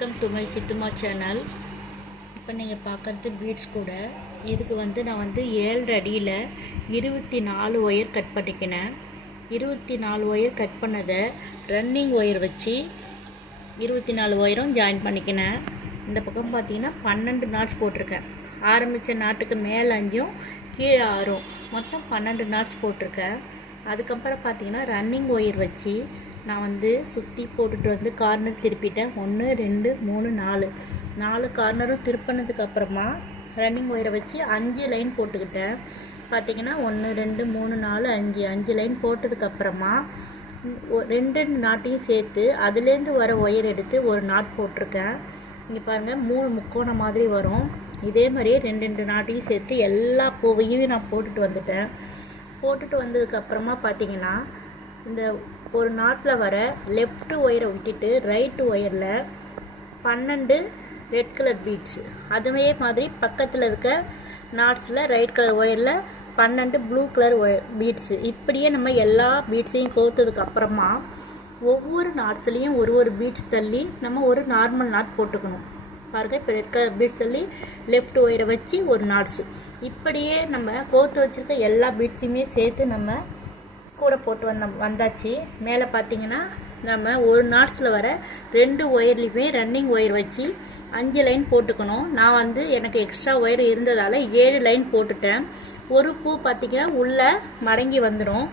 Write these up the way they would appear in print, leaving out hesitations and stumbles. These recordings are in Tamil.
Welcome to my Sithuma channel. இப்போ நீங்கள் பார்க்குறது பீட்ஸ் கூட. இதுக்கு நான் 7 அடியில் 24 ஒயர் கட் பண்ணிக்கினேன். 24 ஒயர் கட் பண்ணதை ரன்னிங் ஒயர் வச்சு 24 ஒயரும் ஜாயின் பண்ணிக்கினேன். இந்த பக்கம் பார்த்தீங்கன்னா 12 நாட்ஸ் போட்டிருக்கேன். ஆரம்பித்த நாட்டுக்கு மேலே 5ம் கீழே 6ம் மொத்தம் 12 நாட்ஸ் போட்டிருக்கேன். அதுக்கப்புறம் பார்த்தீங்கன்னா ரன்னிங் ஒயர் வச்சு நான் சுற்றி போட்டுட்டு கார்னர் திருப்பிட்டேன். 1 2 3 4 கார்னரும் திருப்பினதுக்கப்புறமா ரன்னிங் ஒயரை வச்சு 5 லைன் போட்டுக்கிட்டேன். பார்த்தீங்கன்னா 1 2 3 4 5 லைன் போட்டதுக்கப்புறமா 2 நாட்டையும் சேர்த்து அதுலேருந்து வர ஒயர் எடுத்து ஒரு நாட் போட்டிருக்கேன். இங்கே பாருங்கள் 3 முக்கோணம் மாதிரி வரும். இதே மாதிரியே 2 நாட்டையும் சேர்த்து எல்லா பூவையும் நான் போட்டுட்டு வந்துட்டேன். போட்டுட்டு வந்ததுக்கப்புறமா பார்த்தீங்கன்னா இந்த ஒரு நாட்டில் வர லெஃப்ட் ஒயரை விட்டுட்டு ரைட்டு ஒயரில் 12 ரெட் கலர் பீட்ஸு, அதுவே மாதிரி பக்கத்தில் இருக்க நாட்ஸில் ரைட் கலர் ஒயரில் 12 ப்ளூ கலர் பீட்ஸு. இப்படியே நம்ம எல்லா பீட்ஸையும் கோர்த்ததுக்கப்புறமா ஒவ்வொரு நாட்ஸ்லேயும் ஒரு பீட்ஸ் தள்ளி நம்ம ஒரு நார்மல் நாட் போட்டுக்கணும். பாருங்கள், இப்போ ரெட் கலர் பீட்ஸ் தள்ளி லெஃப்ட் ஒயரை வச்சு ஒரு நாட்ஸு. இப்படியே நம்ம கோர்த்து வச்சுருக்க எல்லா பீட்ஸையுமே சேர்த்து நம்ம கூட போட்டு வந்தாச்சு. மேலே பார்த்தீங்கன்னா நம்ம ஒரு நாட்ஸில் வர 2 ஒயர்லையுமே ரன்னிங் ஒயர் வச்சு 5 லைன் போட்டுக்கணும். நான் எனக்கு எக்ஸ்ட்ரா ஒயர் இருந்ததால் 7 லைன் போட்டுட்டேன். ஒரு பூ பார்த்தீங்கன்னா உள்ளே மடங்கி வந்துடும்.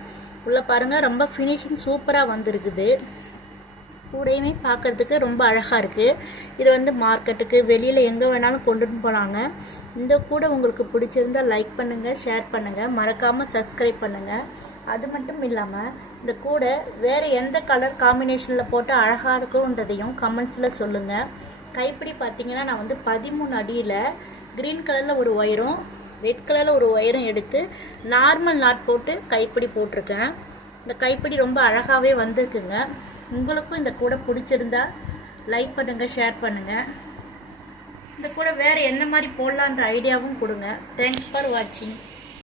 உள்ளே பாருங்கள், ரொம்ப ஃபினிஷிங் சூப்பராக வந்திருக்குது. கூடையுமே பார்க்குறதுக்கு ரொம்ப அழகாக இருக்குது. இது மார்க்கெட்டுக்கு வெளியில் எங்கே வேணாலும் கொண்டுட்டு போனாங்க. இந்த கூடை உங்களுக்கு பிடிச்சிருந்தால் லைக் பண்ணுங்கள், ஷேர் பண்ணுங்கள், மறக்காமல் சப்ஸ்கிரைப் பண்ணுங்கள். அது மட்டும் இல்லாமல் இந்த கூடை வேறு எந்த கலர் காம்பினேஷனில் போட்டு அழகாக இருக்குன்றதையும் கமெண்ட்ஸில் சொல்லுங்கள். கைப்பிடி பார்த்தீங்கன்னா நான் 13 அடியில் க்ரீன் கலரில் ஒரு ஒயரும் ரெட் கலரில் ஒரு ஒயரும் எடுத்து நார்மல் நாட் போட்டு கைப்பிடி போட்டிருக்கேன். இந்த கைப்பிடி ரொம்ப அழகாகவே வந்திருக்குங்க. உங்களுக்கும் இந்த கூடை பிடிச்சிருந்தா லைக் பண்ணுங்கள், ஷேர் பண்ணுங்கள். இந்த கூடை வேறு என்ன மாதிரி போடலான்ற ஐடியாவும் கொடுங்க. தேங்க்ஸ் ஃபார் வாட்சிங்.